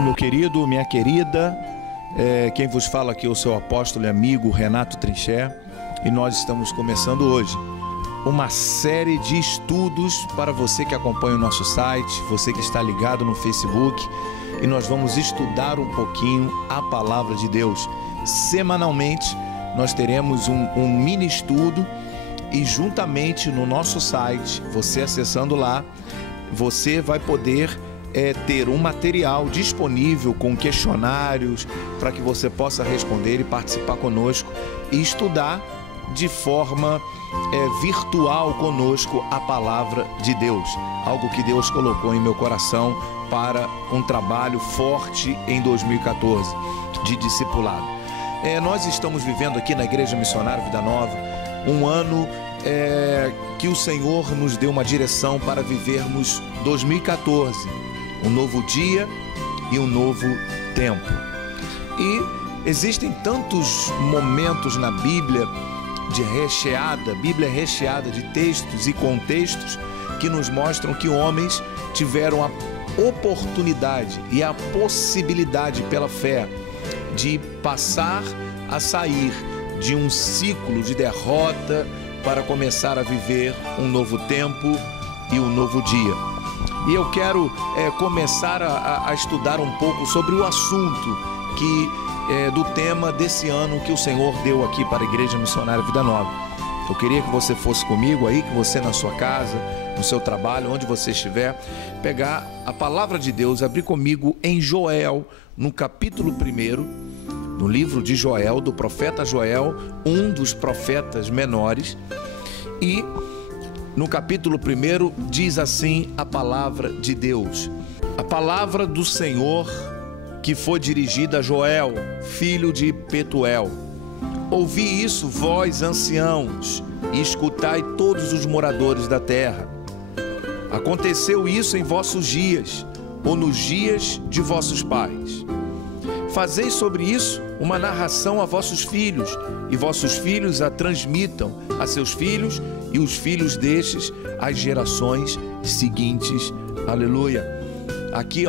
aí, meu querido, minha querida, quem vos fala aqui é o seu apóstolo e amigo Renato Trinché, e nós estamos começando hoje uma série de estudos para você que acompanha o nosso site, você que está ligado no Facebook, e nós vamos estudar um pouquinho a palavra de Deus. Semanalmente nós teremos um mini estudo, e juntamente no nosso site, você acessando lá, você vai poder ter um material disponível com questionários para que você possa responder e participar conosco e estudar de forma virtual conosco a palavra de Deus, algo que Deus colocou em meu coração para um trabalho forte em 2014 de discipulado. Nós estamos vivendo aqui na Igreja Missionária Vida Nova um ano que o Senhor nos deu uma direção para vivermos 2014, um novo dia e um novo tempo. E existem tantos momentos na Bíblia Bíblia recheada de textos e contextos que nos mostram que homens tiveram a oportunidade e a possibilidade pela fé de passar a sair de um ciclo de derrota para começar a viver um novo tempo e um novo dia. E eu quero começar a estudar um pouco sobre o assunto do tema desse ano que o Senhor deu aqui para a Igreja Missionária Vida Nova. Eu queria que você fosse comigo aí, que você na sua casa, no seu trabalho, onde você estiver, pegar a palavra de Deus, abrir comigo em Joel, no capítulo 1, no livro de Joel, do profeta Joel, um dos profetas menores, e no capítulo 1 diz assim a palavra de Deus: a palavra do Senhor que foi dirigida a Joel, filho de Petuel. Ouvi isso, vós anciãos, e escutai todos os moradores da terra. Aconteceu isso em vossos dias, ou nos dias de vossos pais. Fazei sobre isso uma narração a vossos filhos, e vossos filhos a transmitam a seus filhos, e os filhos destes às gerações seguintes. Aleluia. Aqui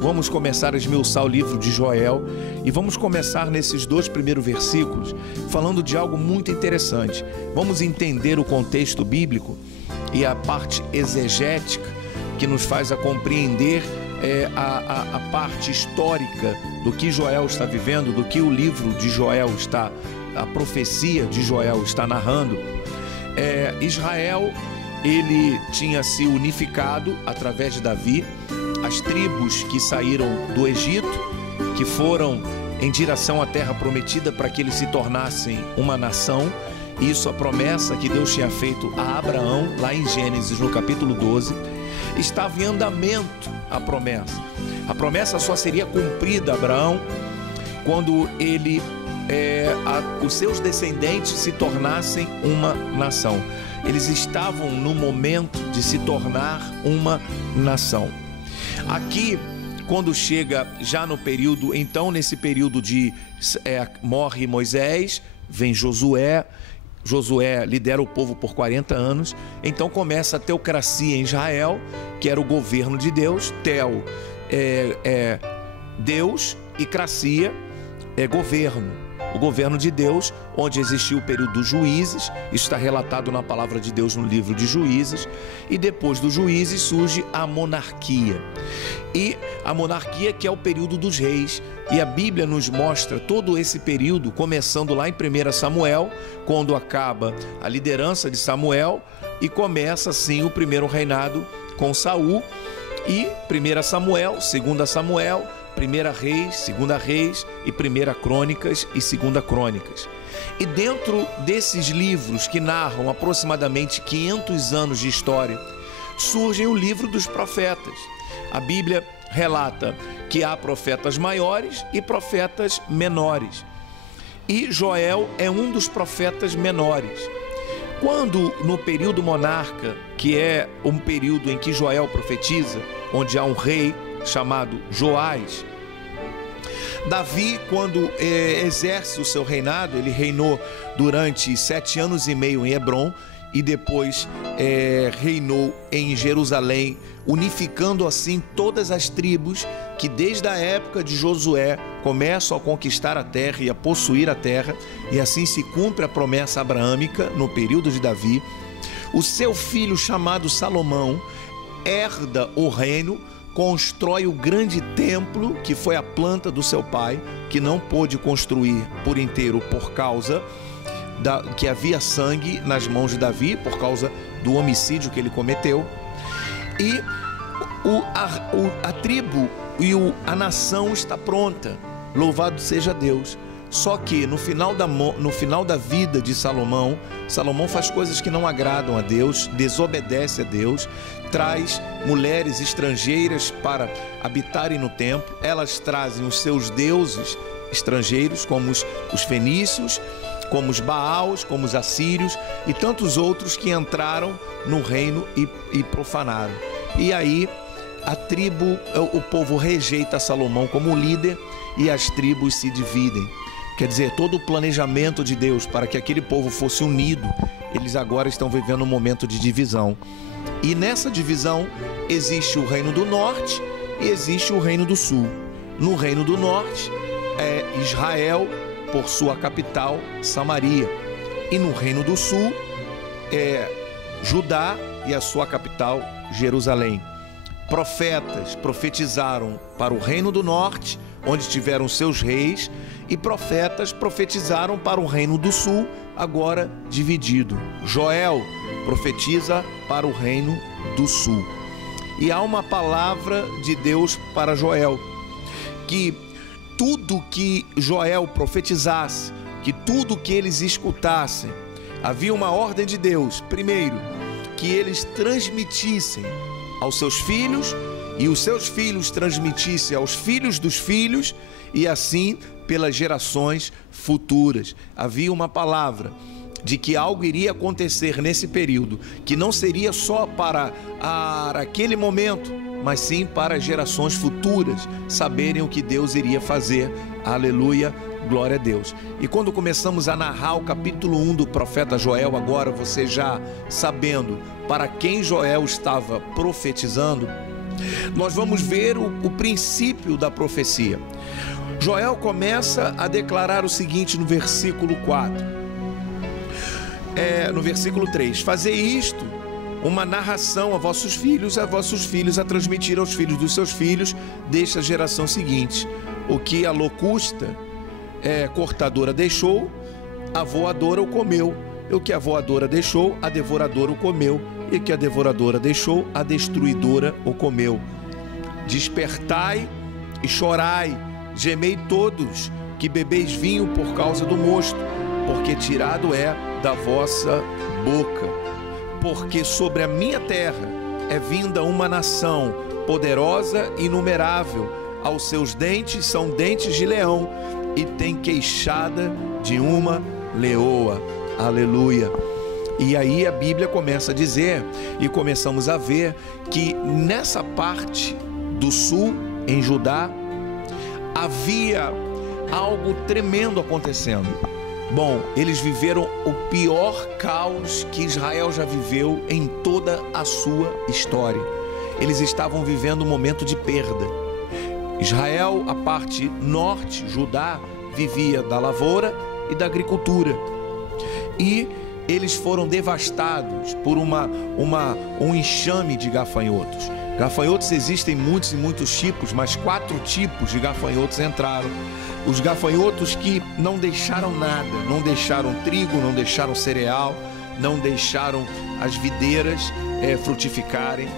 vamos começar a esmiuçar o livro de Joel, e vamos começar nesses 2 primeiros versículos falando de algo muito interessante. Vamos entender o contexto bíblico e a parte exegética que nos faz a compreender a parte histórica do que Joel está vivendo, do que o livro de Joel está, a profecia de Joel está narrando. Israel, ele tinha se unificado através de Davi. As tribos que saíram do Egito, que foram em direção à terra prometida para que eles se tornassem uma nação. Isso a promessa que Deus tinha feito a Abraão, lá em Gênesis, no capítulo 12, estava em andamento a promessa. A promessa só seria cumprida a Abraão quando os seus descendentes se tornassem uma nação. Eles estavam no momento de se tornar uma nação. Aqui, quando chega já no período, então nesse período morre Moisés, vem Josué lidera o povo por 40 anos, então começa a teocracia em Israel, que era o governo de Deus. Teo Deus, e cracia é governo. O governo de Deus, onde existiu o período dos juízes, isso está relatado na palavra de Deus no livro de Juízes, e depois dos juízes surge a monarquia. E a monarquia, que é o período dos reis, e a Bíblia nos mostra todo esse período, começando lá em 1 Samuel, quando acaba a liderança de Samuel, e começa assim o primeiro reinado com Saul, e 1 Samuel, 2 Samuel, 1 Reis, 2 Reis, e 1 Crônicas e 2 Crônicas. E dentro desses livros que narram aproximadamente 500 anos de história, surge o livro dos profetas. A Bíblia relata que há profetas maiores e profetas menores. E Joel é um dos profetas menores. Quando no período monarca, que é um período em que Joel profetiza, onde há um rei chamado Joás, Davi, quando exerce o seu reinado, ele reinou durante 7 anos e meio em Hebrom, e depois reinou em Jerusalém, unificando assim todas as tribos que desde a época de Josué começam a conquistar a terra e a possuir a terra, e assim se cumpre a promessa abraâmica no período de Davi. O seu filho chamado Salomão herda o reino, constrói o grande templo que foi a planta do seu pai, que não pôde construir por inteiro por causa que havia sangue nas mãos de Davi, por causa do homicídio que ele cometeu. E a tribo e a nação está pronta, louvado seja Deus. Só que no final da vida de Salomão, Salomão faz coisas que não agradam a Deus, desobedece a Deus, traz mulheres estrangeiras para habitarem no templo. Elas trazem os seus deuses estrangeiros, como os fenícios, como os baals, como os assírios e tantos outros que entraram no reino e profanaram. E aí o povo rejeita Salomão como líder e as tribos se dividem. Quer dizer, todo o planejamento de Deus para que aquele povo fosse unido, eles agora estão vivendo um momento de divisão. E nessa divisão existe o reino do norte e existe o reino do sul. No reino do norte é Israel, por sua capital, Samaria. E no reino do sul é Judá e a sua capital, Jerusalém. Profetas profetizaram para o reino do norte, onde tiveram seus reis, e profetas profetizaram para o reino do sul, agora dividido. Joel profetiza para o reino do sul. E há uma palavra de Deus para Joel, que tudo que Joel profetizasse, que tudo que eles escutassem, havia uma ordem de Deus. Primeiro, que eles transmitissem aos seus filhos, e os seus filhos transmitissem aos filhos dos filhos, e assim pelas gerações futuras. Havia uma palavra de que algo iria acontecer nesse período, que não seria só para aquele momento, mas sim para as gerações futuras saberem o que Deus iria fazer. Aleluia, glória a Deus. E quando começamos a narrar o capítulo 1 do profeta Joel, agora você já sabendo para quem Joel estava profetizando, nós vamos ver o princípio da profecia. Joel começa a declarar o seguinte no versículo 4, no versículo 3: fazei isto, uma narração a vossos filhos a transmitir aos filhos dos seus filhos desta geração seguinte. O que a locusta cortadora deixou, a voadora o comeu. O que a voadora deixou, a devoradora o comeu. E o que a devoradora deixou, a destruidora o comeu. Despertai e chorai, gemei todos que bebeis vinho por causa do mosto, porque tirado é da vossa boca. Porque sobre a minha terra é vinda uma nação poderosa e inumerável. Aos seus dentes são dentes de leão, e tem queixada de uma leoa. Aleluia. E aí a Bíblia começa a dizer, e começamos a ver, que nessa parte do sul, em Judá, havia algo tremendo acontecendo. Bom, eles viveram o pior caos que Israel já viveu em toda a sua história. Eles estavam vivendo um momento de perda. Israel, a parte norte, Judá, vivia da lavoura e da agricultura. E eles foram devastados por um enxame de gafanhotos. Gafanhotos existem muitos e muitos tipos, mas 4 tipos de gafanhotos entraram. Os gafanhotos que não deixaram nada, não deixaram trigo, não deixaram cereal, não deixaram as videiras frutificarem.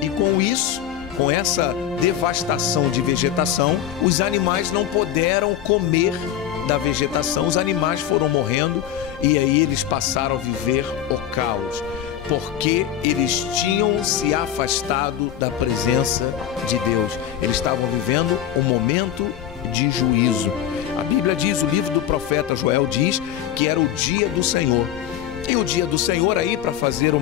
E com isso, com essa devastação de vegetação, os animais não puderam comer da vegetação, os animais foram morrendo, e aí eles passaram a viver o caos, porque eles tinham se afastado da presença de Deus. Eles estavam vivendo um momento de juízo. A Bíblia diz, o livro do profeta Joel diz que era o dia do Senhor. E o dia do Senhor aí, para fazer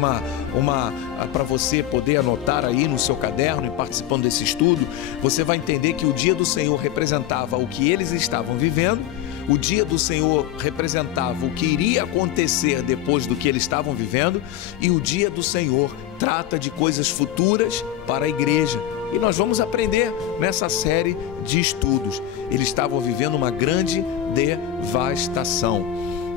para você poder anotar aí no seu caderno e participando desse estudo, você vai entender que o dia do Senhor representava o que eles estavam vivendo, O dia do Senhor representava o que iria acontecer depois do que eles estavam vivendo, e o dia do Senhor trata de coisas futuras para a igreja. E nós vamos aprender nessa série de estudos. Eles estavam vivendo uma grande devastação.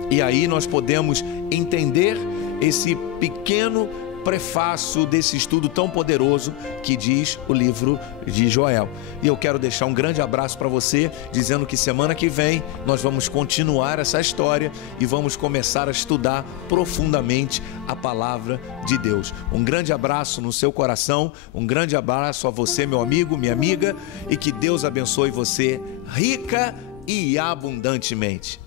E aí nós podemos entender esse pequeno prefácio desse estudo tão poderoso que diz o livro de Joel. E eu quero deixar um grande abraço para você, dizendo que semana que vem nós vamos continuar essa história e vamos começar a estudar profundamente a palavra de Deus. Um grande abraço no seu coração, um grande abraço a você, meu amigo, minha amiga, e que Deus abençoe você rica e abundantemente.